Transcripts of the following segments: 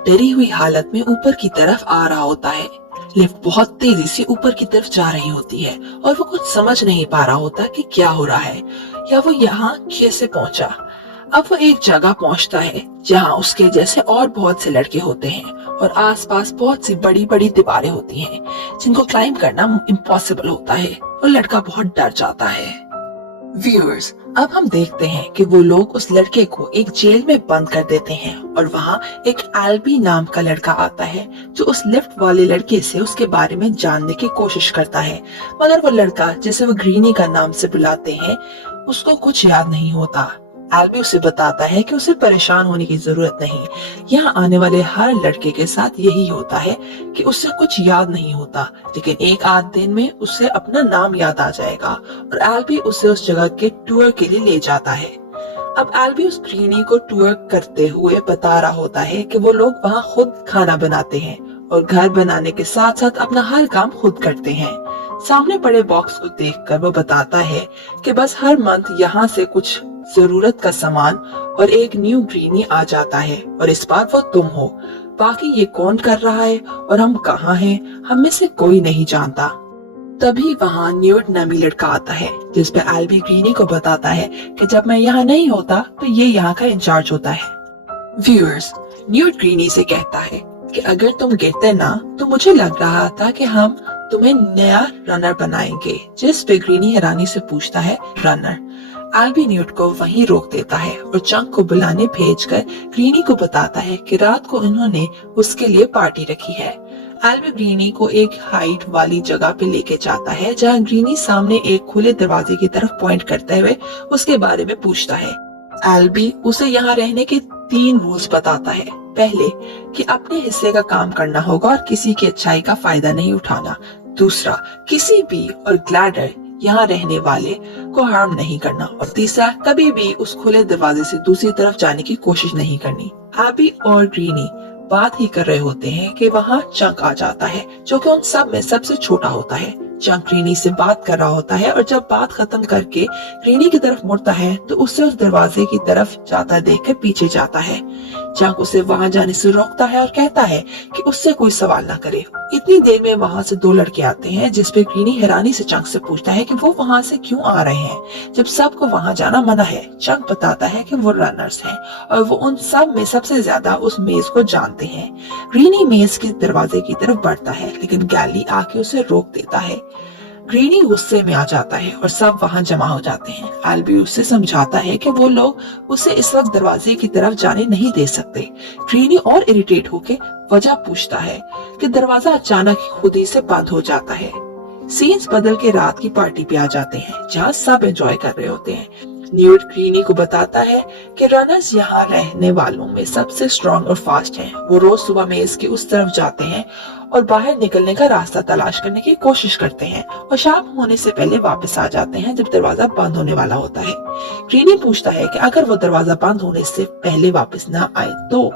डरी हुई हालत में ऊपर की तरफ आ रहा होता है। लिफ्ट बहुत तेजी से ऊपर की तरफ जा रही होती है और वो कुछ समझ नहीं पा रहा होता कि क्या हो रहा है या वो यहाँ कैसे पहुंचा। अब वो एक जगह पहुंचता है जहाँ उसके जैसे और बहुत से लड़के होते हैं और आसपास बहुत सी बड़ी बड़ी दीवारें होती हैं जिनको क्लाइंब करना इम्पॉसिबल होता है और लड़का बहुत डर जाता है। व्यूअर्स, अब हम देखते हैं कि वो लोग उस लड़के को एक जेल में बंद कर देते हैं और वहाँ एक एल्बी नाम का लड़का आता है जो उस लिफ्ट वाले लड़के से उसके बारे में जानने की कोशिश करता है, मगर वो लड़का जिसे वो ग्रीनी का नाम से बुलाते हैं उसको कुछ याद नहीं होता। एल्बी उसे बताता है कि उसे परेशान होने की जरूरत नहीं, यहाँ आने वाले हर लड़के के साथ यही होता है कि उसे कुछ याद नहीं होता, लेकिन एक आध दिन में उसे अपना नाम याद आ जाएगा और एल्बी उसे उस जगह के टूर के लिए ले जाता है। अब एल्बी उस ग्रीनी को टूर करते हुए बता रहा होता है कि वो लोग वहाँ खुद खाना बनाते हैं और घर बनाने के साथ साथ अपना हर काम खुद करते हैं। सामने पड़े बॉक्स को देखकर वो बताता है कि बस हर मंथ यहाँ से कुछ जरूरत का सामान और एक न्यू ग्रीनी आ जाता है और इस बार वो तुम हो। बाकी ये कौन कर रहा है और हम कहाँ हैं, हम में से कोई नहीं जानता। तभी वहाँ न्यूट नामी लड़का आता है जिसपे एल्बी ग्रीनी को बताता है कि जब मैं यहाँ नहीं होता तो ये यहाँ का इंचार्ज होता है। व्यूअर्स, न्यूट ग्रीनी से कहता है कि अगर तुम गिरते ना तो मुझे लग रहा था कि हम तुम्हें नया रनर बनाएंगे, जिस पे ग्रीनी हैरानी से पूछता है रनर। एल्बी न्यूट को वहीं रोक देता है और चंक को बुलाने भेजकर ग्रीनी को बताता है कि रात को उन्होंने उसके लिए पार्टी रखी है। एल्बी ग्रीनी को एक हाइट वाली जगह पे लेके जाता है जहाँ ग्रीनी सामने एक खुले दरवाजे की तरफ पॉइंट करते हुए उसके बारे में पूछता है। एल्बी उसे यहाँ रहने के 3 रूल्स बताता है। पहले कि अपने हिस्से का काम करना होगा और किसी की अच्छाई का फायदा नहीं उठाना। दूसरा, किसी भी और ग्लैडर यहाँ रहने वाले को हार्म नहीं करना। और तीसरा, कभी भी उस खुले दरवाजे से दूसरी तरफ जाने की कोशिश नहीं करनी। एबी और ग्रीनी बात ही कर रहे होते हैं कि वहाँ चंक आ जाता है जो कि उन सब में सबसे छोटा होता है। चंक ग्रीनी से बात कर रहा होता है और जब बात खत्म करके ग्रीनी की तरफ मुड़ता है तो उससे उस दरवाजे की तरफ जाता देखकर पीछे जाता है। चंक उसे वहां जाने से रोकता है और कहता है कि उससे कोई सवाल ना करे। इतनी देर में वहां से 2 लड़के आते हैं जिसपे ग्रीनी हैरानी से चंक से पूछता है कि वो वहां से क्यों आ रहे हैं जब सबको वहां जाना मना है। चंक बताता है कि वो रनर्स हैं और वो उन सब में सबसे ज्यादा उस मेज को जानते हैं। ग्रीनी मेज के दरवाजे की तरफ बढ़ता है लेकिन गैली आके उसे रोक देता है। ग्रीनी गुस्से में आ जाता है और सब वहां जमा हो जाते हैं। एल्बी उससे समझाता है कि वो लोग उसे इस वक्त दरवाजे की तरफ जाने नहीं दे सकते। ग्रीनी और इरिटेट होके वजह पूछता है कि दरवाजा अचानक खुद ही से बंद हो जाता है। सीन्स बदल के रात की पार्टी पे आ जाते हैं जहाँ सब एंजॉय कर रहे होते हैं। न्यूट ग्रीनी को बताता है कि रनर्स यहाँ रहने वालों में सबसे स्ट्रॉन्ग और फास्ट हैं। वो रोज सुबह मेज के उस तरफ जाते हैं और बाहर निकलने का रास्ता तलाश करने की कोशिश करते हैं और शाम होने से पहले वापस आ जाते हैं जब दरवाजा बंद होने वाला होता है। ग्रीनी पूछता है कि अगर वो दरवाजा बंद होने से पहले वापस ना आए तो।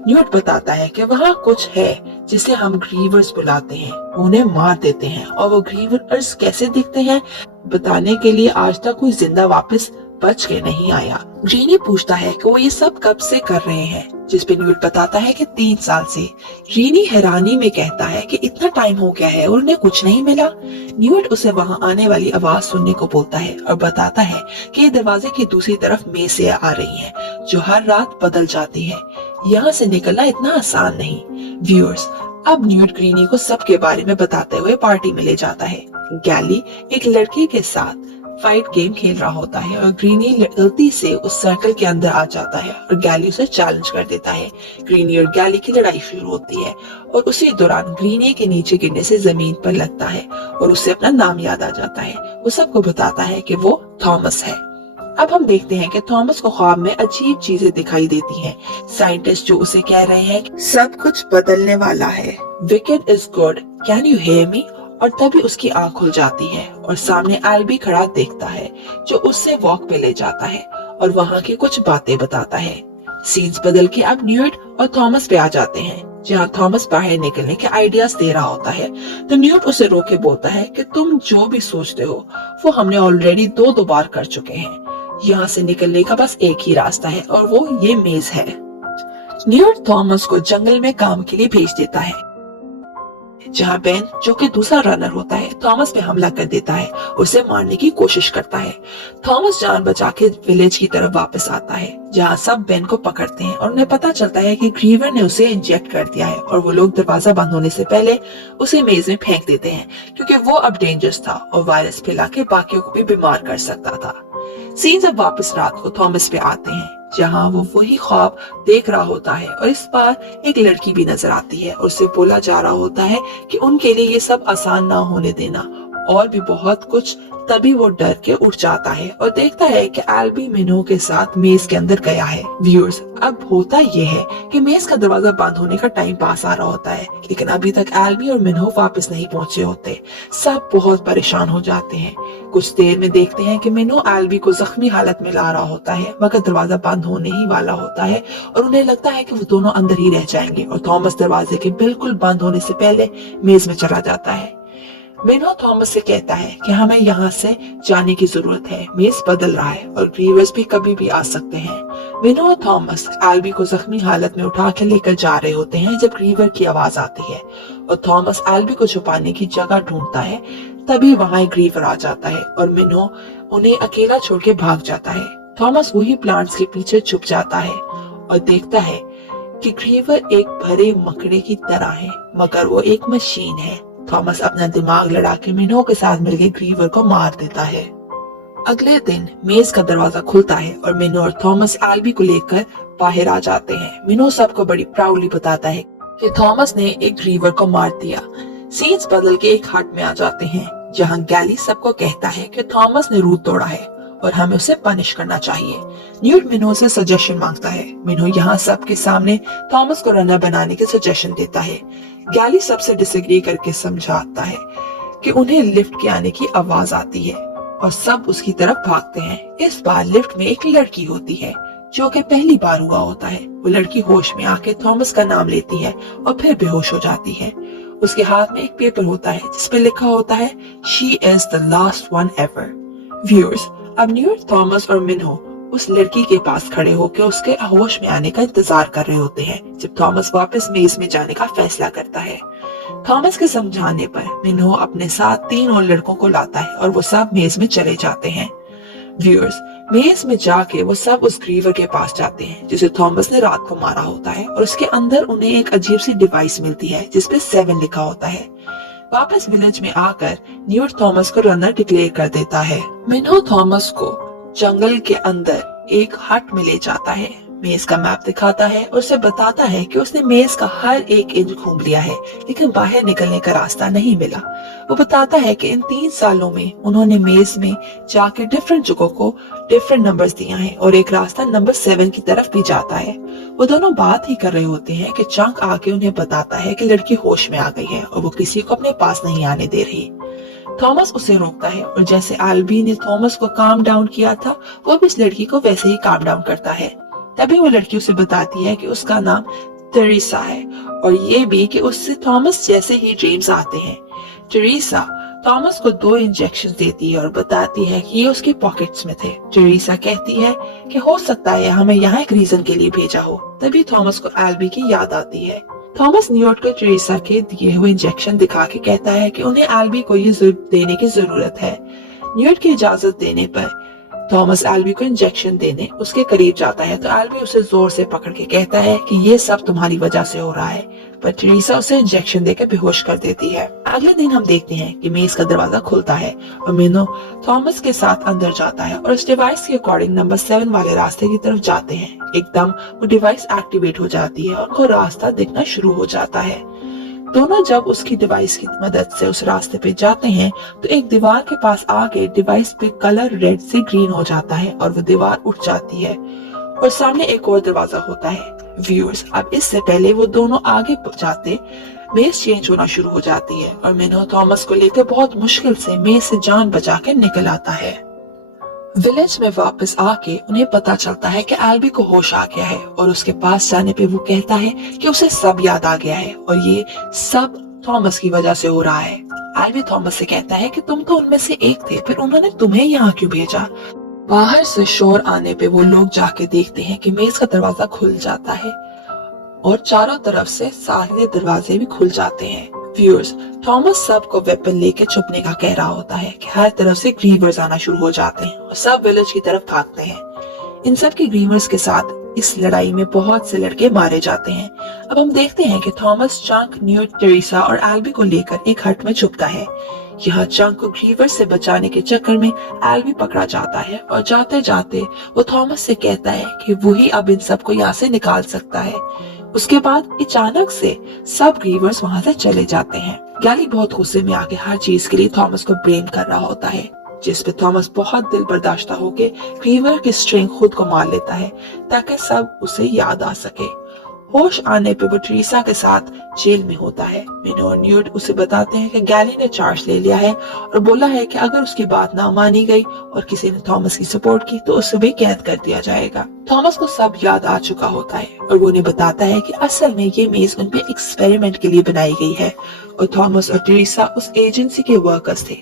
न्यूट बताता है कि वहाँ कुछ है जिसे हम ग्रीवर्स बुलाते हैं, उन्हें मार देते हैं और वो ग्रीवर्स कैसे दिखते हैं बताने के लिए आज तक कोई जिंदा वापस बच के नहीं आया। ग्रीनी पूछता है कि वो ये सब कब से कर रहे हैं, जिस पे न्यूट बताता है कि 3 साल से। ग्रीनी हैरानी में कहता है कि इतना टाइम हो गया है और उन्हें कुछ नहीं मिला। न्यूट उसे वहाँ आने वाली आवाज सुनने को बोलता है और बताता है कि ये दरवाजे की दूसरी तरफ में से आ रही है जो हर रात बदल जाती है। यहाँ से निकलना इतना आसान नहीं। व्यूअर्स, अब न्यूट ग्रीनी को सबके बारे में बताते हुए पार्टी में ले जाता है। गैली एक लड़के के साथ फाइट गेम खेल रहा होता है और ग्रीनी गलती से उस सर्कल के अंदर आ जाता है और गैली उसे चैलेंज कर देता है। ग्रीनी और गैली की लड़ाई शुरू होती है और उसी दौरान ग्रीनी के नीचे गिरने से जमीन पर लगता है और उसे अपना नाम याद आ जाता है। वो सबको बताता है कि वो थॉमस है। अब हम देखते हैं कि थॉमस को ख्वाब में अजीब चीजें दिखाई देती हैं। साइंटिस्ट जो उसे कह रहे हैं कि सब कुछ बदलने वाला है, wicked is good, can you hear me. और तभी उसकी आंख खुल जाती है और सामने एल्बी खड़ा देखता है जो उससे वॉक पे ले जाता है और वहाँ की कुछ बातें बताता है। सीन्स बदल के अब न्यूट और थॉमस पे आ जाते हैं जहाँ थॉमस बाहर निकलने के आइडियाज दे रहा होता है तो न्यूट उसे रोके बोलता है कि तुम जो भी सोचते हो वो हमने ऑलरेडी 2 बार कर चुके हैं। यहाँ से निकलने का बस एक ही रास्ता है और वो ये मेज है। न्यूयॉर्क थॉमस को जंगल में काम के लिए भेज देता है, जहाँ बेन जो कि दूसरा रनर होता है थॉमस पे हमला कर देता है, उसे मारने की कोशिश करता है। थॉमस जान बचा के विलेज की तरफ वापस आता है, जहाँ सब बेन को पकड़ते हैं और उन्हें पता चलता है कि ग्रीवर ने उसे इंजेक्ट कर दिया है और वो लोग दरवाजा बंद होने से पहले उसे मेज में फेंक देते हैं, क्योंकि वो अब डेंजरस था और वायरस फैला के बाकियों को भी बीमार कर सकता था। सीन्स अब वापस रात को थॉमस पे आते हैं, जहाँ वो वही ख्वाब देख रहा होता है और इस बार एक लड़की भी नजर आती है और उसे बोला जा रहा होता है कि उनके लिए ये सब आसान ना होने देना और भी बहुत कुछ। तभी वो डर के उठ जाता है और देखता है कि एल्बी मिनो के साथ मेज के अंदर गया है। व्यूअर्स, अब होता ये है कि मेज का दरवाजा बंद होने का टाइम पास आ रहा होता है, लेकिन अभी तक एल्बी और मिनो वापस नहीं पहुंचे होते। सब बहुत परेशान हो जाते हैं। कुछ देर में देखते हैं कि मिनो एल्बी को जख्मी हालत में ला रहा होता है, मगर दरवाजा बंद होने ही वाला होता है और उन्हें लगता है कि वो दोनों अंदर ही रह जाएंगे और थॉमस दरवाजे के बिल्कुल बंद होने से पहले मेज में चला जाता है। मिनो थॉमस से कहता है कि हमें यहाँ से जाने की जरूरत है, मेज बदल रहा है और ग्रीवर्स भी कभी भी आ सकते हैं। मिनो और थॉमस एल्बी को जख्मी हालत में उठा के लेकर जा रहे होते हैं जब ग्रीवर की आवाज आती है और थॉमस एल्बी को छुपाने की जगह ढूंढता है। तभी वहां एक ग्रीवर आ जाता है और मिनो उन्हें अकेला छोड़ के भाग जाता है। थॉमस वही प्लांट्स के पीछे छुप जाता है और देखता है कि ग्रीवर एक भरे मकड़े की तरह है, मगर वो एक मशीन है। थॉमस अपना दिमाग लड़ा के मिनो के साथ मिलकर ग्रीवर को मार देता है। अगले दिन मेज का दरवाजा खुलता है और मिनो और थॉमस एल्बी को लेकर बाहर आ जाते हैं। मिनो सबको बड़ी प्राउडली बताता है कि थॉमस ने एक ग्रीवर को मार दिया। सीन्स बदल के एक हट में आ जाते हैं, जहां गैली सबको कहता है कि थॉमस ने रूल तोड़ा है और हमें उसे पनिश करना चाहिए। न्यूट मिनो से सजेशन मांगता है। मिनो यहाँ सबके सामने थॉमस को रनर बनाने के सजेशन देता है। गैली सबसे डिसएग्री करके समझाता है कि उन्हें लिफ्ट के आने की आवाज आती है और सब उसकी तरफ भागते हैं। इस बार लिफ्ट में एक लड़की होती है, जो कि पहली बार हुआ होता है। वो लड़की होश में आके थॉमस का नाम लेती है और फिर बेहोश हो जाती है। उसके हाथ में एक पेपर होता है जिसपे लिखा होता है she is the last one ever. Viewers, अब न्यूयॉर्क थॉमस और मिनो उस लड़की के पास खड़े होकर उसके होश में आने का इंतजार कर रहे होते हैं जब थॉमस वापस मेज में जाने का फैसला करता है। थॉमस के समझाने पर मिनो अपने साथ 3 और लड़कों को लाता है और वो सब मेज में चले जाते हैं। व्यूअर्स, मेज में जाके वो सब उस ग्रीवर के पास जाते हैं जिसे थॉमस ने रात को मारा होता है और उसके अंदर उन्हें एक अजीब सी डिवाइस मिलती है जिसपे 7 लिखा होता है। वापस विलेज में आकर न्यूयॉर्क थॉमस को रनर डिक्लेयर कर देता है। मिनो थॉमस को जंगल के अंदर एक हट में ले जाता है, मेज का मैप दिखाता है और उसे बताता है कि उसने मेज का हर एक इंच घूम लिया है, लेकिन बाहर निकलने का रास्ता नहीं मिला। वो बताता है कि इन 3 सालों में उन्होंने मेज में जाकर डिफरेंट जगहों को डिफरेंट नंबर्स दिया है और एक रास्ता नंबर 7 की तरफ भी जाता है। वो दोनों बात ही कर रहे होते हैं कि चंक आके उन्हें बताता है कि लड़की होश में आ गई है और वो किसी को अपने पास नहीं आने दे रही। थॉमस उसे रोकता है और जैसे एल्बी ने थॉमस को काम डाउन किया था, वो भी इस लड़की को वैसे ही काम डाउन करता है। तभी वो लड़की उसे बताती है कि उसका नाम टेरेसा है और ये भी कि उससे थॉमस जैसे ही ड्रीम्स आते हैं। टेरेसा थॉमस को 2 इंजेक्शन देती है और बताती है कि ये उसके पॉकेट्स में थे। टेरेसा कहती है कि हो सकता है हमें यहाँ एक रीजन के लिए भेजा हो। तभी थॉमस को एल्बी की याद आती है। थॉमस न्यूयॉर्क को टेरेसा के दिए हुए इंजेक्शन दिखा के कहता है कि उन्हें एल्बी को ये देने की जरूरत है। न्यूयॉर्क की इजाजत देने पर थॉमस एल्बी को इंजेक्शन देने उसके करीब जाता है तो एल्बी उसे जोर से पकड़ के कहता है कि ये सब तुम्हारी वजह से हो रहा है, पर टेरेसा उसे इंजेक्शन देकर बेहोश कर देती है। अगले दिन हम देखते हैं कि मेज का दरवाजा खुलता है और मिनो थॉमस के साथ अंदर जाता है और उस डिवाइस के अकॉर्डिंग नंबर 7 वाले रास्ते की तरफ जाते हैं। एकदम वो डिवाइस एक्टिवेट हो जाती है और उनको रास्ता दिखना शुरू हो जाता है। दोनों जब उसकी डिवाइस की मदद से उस रास्ते पे जाते हैं तो एक दीवार के पास आके डिवाइस पे कलर रेड से ग्रीन हो जाता है और वो दीवार उठ जाती है और सामने एक और दरवाजा होता है। व्यूअर्स, अब इससे पहले वो दोनों आगे जाते मेज चेंज होना शुरू हो जाती है और मिनो थॉमस को लेकर बहुत मुश्किल से मेज से जान बचा के निकल आता है। विलेज में वापस आके उन्हें पता चलता है कि एल्बी को होश आ गया है और उसके पास जाने पे वो कहता है कि उसे सब याद आ गया है और ये सब थॉमस की वजह से हो रहा है। एल्बी थॉमस से कहता है कि तुम तो उनमें से एक थे, फिर उन्होंने तुम्हें यहाँ क्यों भेजा। बाहर से शोर आने पे वो लोग जाके देखते हैं कि मेज का दरवाजा खुल जाता है और चारों तरफ से सारे दरवाजे भी खुल जाते हैं। व्यूअर्स, थॉमस सबको वेपन लेके छुपने का कह रहा होता है कि हर तरफ से ग्रीवर्स आना शुरू हो जाते हैं और सब विलेज की तरफ भागते हैं। इन सब के ग्रीवर्स के साथ इस लड़ाई में बहुत से लड़के मारे जाते हैं। अब हम देखते हैं कि थॉमस चंक, न्यूट, टेरेसा और एल्बी को लेकर एक हट में छुपता है। यहाँ चंक को ग्रीवर्स से बचाने के चक्कर में एल्बी पकड़ा जाता है और जाते जाते वो थॉमस से कहता है कि वही अब इन सबको यहाँ से निकाल सकता है। उसके बाद अचानक से सब ग्रीवर्स वहां से चले जाते हैं। गैली बहुत गुस्से में आके हर चीज के लिए थॉमस को ब्लेम कर रहा होता है, जिस पे थॉमस बहुत दिल बर्दाश्त होके ग्रीवर की स्ट्रिंग खुद को मार लेता है ताकि सब उसे याद आ सके। होश आने पे वो टेरेसा के साथ जेल में होता है। मिनो और न्यूट उसे बताते हैं कि गैली ने चार्ज ले लिया है और बोला है कि अगर उसकी बात ना मानी गई और किसी ने थॉमस की सपोर्ट की तो उसे भी कैद कर दिया जाएगा। थॉमस को सब याद आ चुका होता है और वो उन्हें बताता है कि असल में ये मेज उन पे एक्सपेरिमेंट के लिए बनाई गई है और थॉमस और टेरेसा उस एजेंसी के वर्कर्स थे।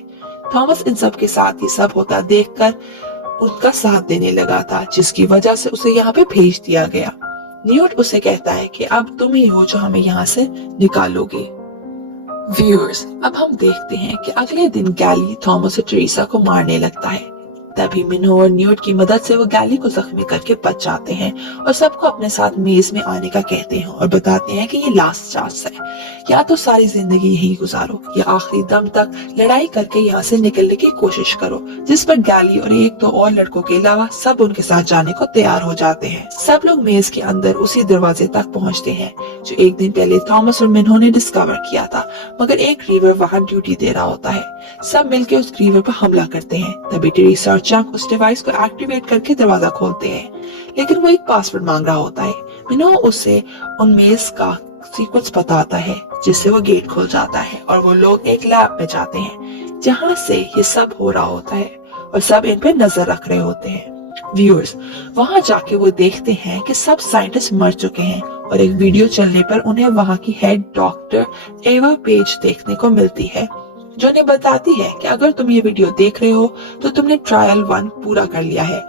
थॉमस इन सब के साथ ये सब होता देखकर उनका साथ देने लगा था, जिसकी वजह से उसे यहाँ पे भेज दिया गया। न्यूट उसे कहता है कि अब तुम ही हो जो हमें यहाँ से निकालोगे। व्यूअर्स, अब हम देखते हैं कि अगले दिन गैली थॉमस और टेरेसा को मारने लगता है। तभी मिनो और न्यूट की मदद से वो गैली को जख्मी करके बच जाते हैं और सबको अपने साथ मेज में आने का कहते हैं और बताते हैं कि ये लास्ट चांस है, या तो सारी जिंदगी यही गुजारो या आखिरी दम तक लड़ाई करके यहाँ से निकलने की कोशिश करो। जिस पर गैली और एक दो और लड़कों के अलावा सब उनके साथ जाने को तैयार हो जाते हैं। सब लोग मेज के अंदर उसी दरवाजे तक पहुँचते हैं जो एक दिन पहले थॉमस और मिनो ने डिस्कवर किया था, मगर एक ग्रीवर वहाँ ड्यूटी दे रहा होता है। सब मिलके उस ग्रीवर पर हमला करते हैं। तभी टेरेसा और चंक उस डिवाइस को एक्टिवेट करके दरवाजा खोलते हैं, लेकिन वो एक पासवर्ड मांग रहा होता है। मिनो उसे उन मेज का सीक्वेंस बताता है, जिससे वो गेट खुल जाता है और वो लोग एक लैब में जाते हैं जहाँ से ये सब हो रहा होता है और सब इन पे नजर रख रहे होते हैं। व्यूअर्स, वहां जाके वो देखते हैं कि सब साइंटिस्ट मर चुके हैं और एक वीडियो चलने पर उन्हें वहां की हेड डॉक्टर एवा पेज देखने को मिलती है, जो उन्हें बताती है कि अगर तुम ये वीडियो देख रहे हो तो तुमने ट्रायल 1 पूरा कर लिया है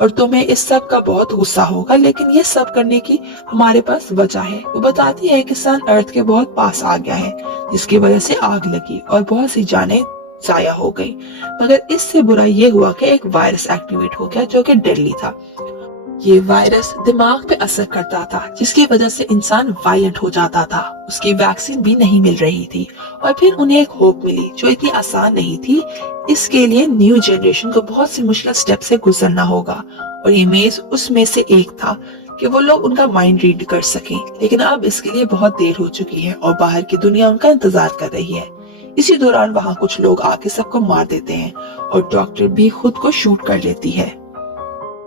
और तुम्हें इस सब का बहुत गुस्सा होगा, लेकिन ये सब करने की हमारे पास वजह है। वो बताती है कि सन अर्थ के बहुत पास आ गया है, जिसकी वजह से आग लगी और बहुत सी जानें जाया हो गई, मगर इससे बुरा ये हुआ कि एक वायरस एक्टिवेट हो गया जो कि डेडली था। ये वायरस दिमाग पे असर करता था, जिसकी वजह से इंसान वायलेंट हो जाता था। उसकी वैक्सीन भी नहीं मिल रही थी और फिर उन्हें एक होप मिली जो इतनी आसान नहीं थी। इसके लिए न्यू जनरेशन को बहुत सी मुश्किल स्टेप से गुजरना होगा और ये मेज उसमें से एक था कि वो लोग उनका माइंड रीड कर सकें, लेकिन अब इसके लिए बहुत देर हो चुकी है और बाहर की दुनिया उनका इंतजार कर रही है। इसी दौरान वहाँ कुछ लोग आके सबको मार देते हैं और डॉक्टर भी खुद को शूट कर लेती है।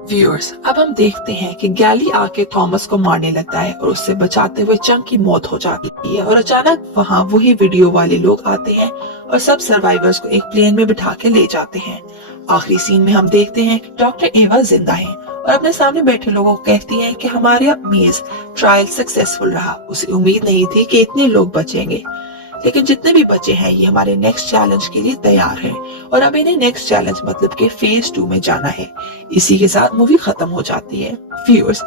व्यूअर्स, अब हम देखते हैं कि गैली आके थॉमस को मारने लगता है और उससे बचाते हुए चंक की मौत हो जाती है और अचानक वहाँ वही वीडियो वाले लोग आते हैं और सब सर्वाइवर्स को एक प्लेन में बिठा के ले जाते हैं। आखिरी सीन में हम देखते हैं कि डॉक्टर एवा जिंदा है और अपने सामने बैठे लोगों को कहती है कि हमारा मेज ट्रायल सक्सेसफुल रहा। उसे उम्मीद नहीं थी कि इतने लोग बचेंगे, लेकिन जितने भी बचे हैं ये हमारे नेक्स्ट चैलेंज के लिए तैयार हैं और अब इन्हें नेक्स्ट चैलेंज मतलब के फेज 2 में जाना है। इसी के साथ मूवी खत्म हो जाती है। व्यूअर्स,